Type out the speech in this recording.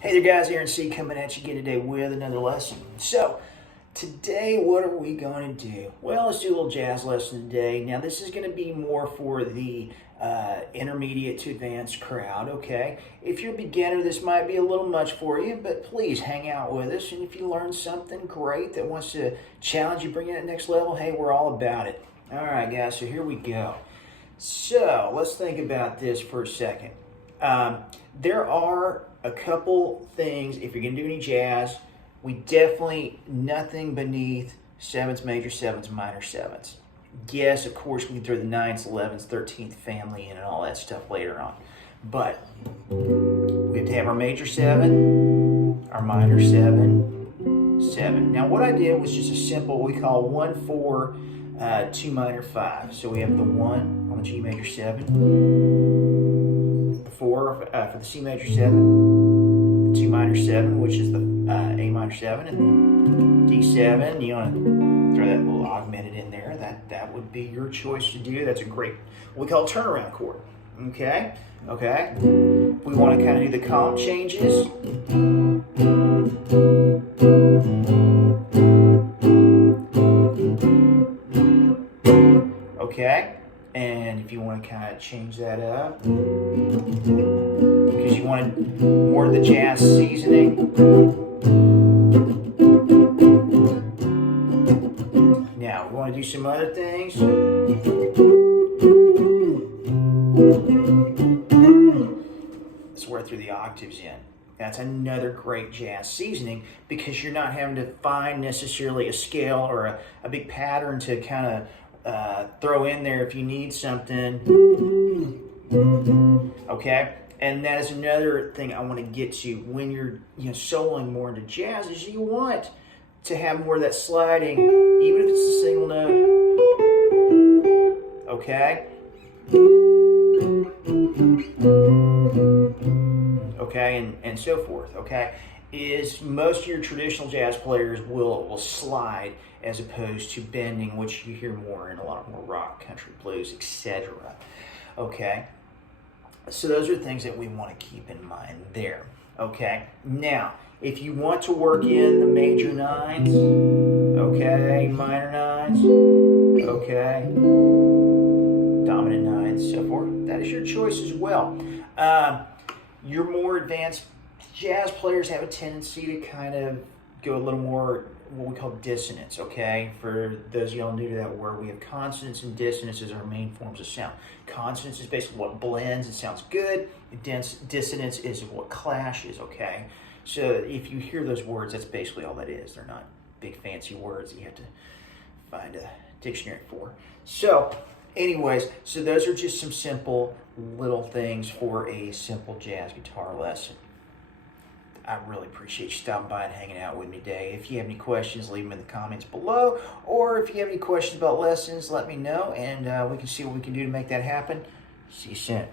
Hey there guys, Aaron C coming at you again today with another lesson. So, today what are we going to do? Well, let's do a little jazz lesson today. Now this is going to be more for the intermediate to advanced crowd, okay? If you're a beginner, this might be a little much for you, but please hang out with us. And if you learn something great that wants to challenge you, bring you to the next level, hey, we're all about it. All right guys, so here we go. So, let's think about this for a second. There are a couple things, if you're going to do any jazz, we definitely, nothing beneath 7th major 7th minor 7th. Yes, of course, we can throw the 9th, 11th, 13th family in and all that stuff later on. But we have to have our major 7, our minor 7, 7. Now what I did was just a simple, we call 1, 4, 2 minor 5. So we have the 1 on the G major 7, the 4 for the C major 7, the 2 minor 7, which is the A minor 7, and the D7. You want to throw that little augmented in there. That would be your choice to do. That's a great, what we call a turnaround chord. Okay? Okay? We want to kind of do the comp changes. Okay? And if you want to kind of change that up, because you want more of the jazz seasoning. Now, we want to do some other things. Let's work through the octaves in. That's another great jazz seasoning because you're not having to find necessarily a scale or a big pattern to kind of throw in there if you need something. Okay? And that is another thing I want to get to when you're soloing more into jazz is you want to have more of that sliding, even if it's a single note. Okay? Okay, and so forth, okay? Is most of your traditional jazz players will slide as opposed to bending, which you hear more in a lot more rock, country, blues, etc. Okay? So those are things that we want to keep in mind there. Okay? Now, if you want to work in the major 9s, okay, minor 9s, okay, dominant 9s, so forth, that is your choice as well. Your more advanced jazz players have a tendency to kind of go a little more what we call dissonance, okay? For those of y'all new to that word, we have consonance and dissonance as our main forms of sound. Consonance is basically what blends and sounds good. Dissonance is what clashes, okay? So if you hear those words, that's basically all that is. They're not big fancy words that you have to find a dictionary for. So anyways, so those are just some simple little things for a simple jazz guitar lesson. I really appreciate you stopping by and hanging out with me today. If you have any questions, leave them in the comments below. Or if you have any questions about lessons, let me know, and we can see what we can do to make that happen. See you soon.